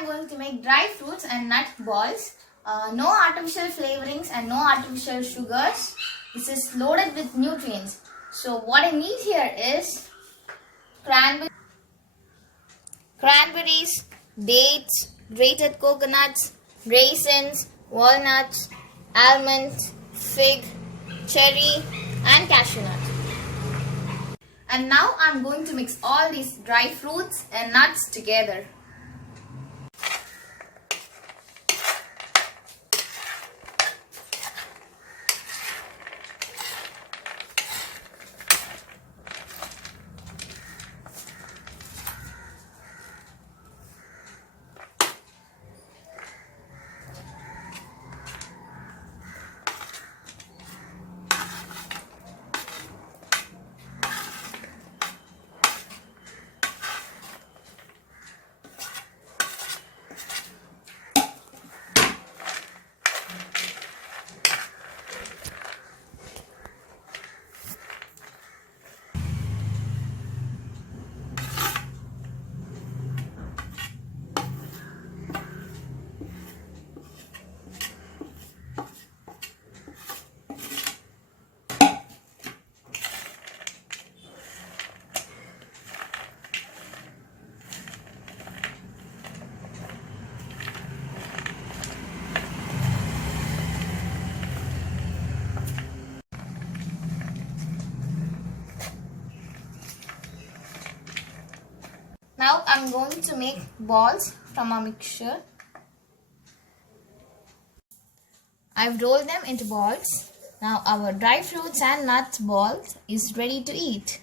am going to make dry fruits and nut balls. No artificial flavorings and no artificial sugars. This is loaded with nutrients. So what I need here is cranberries, dates, grated coconuts, raisins, walnuts, almonds, fig, cherry and cashew nut. And now I am going to mix all these dry fruits and nuts together. Now I am going to make balls from our mixture. I've rolled them into balls. Now our dry fruits and nuts balls is ready to eat.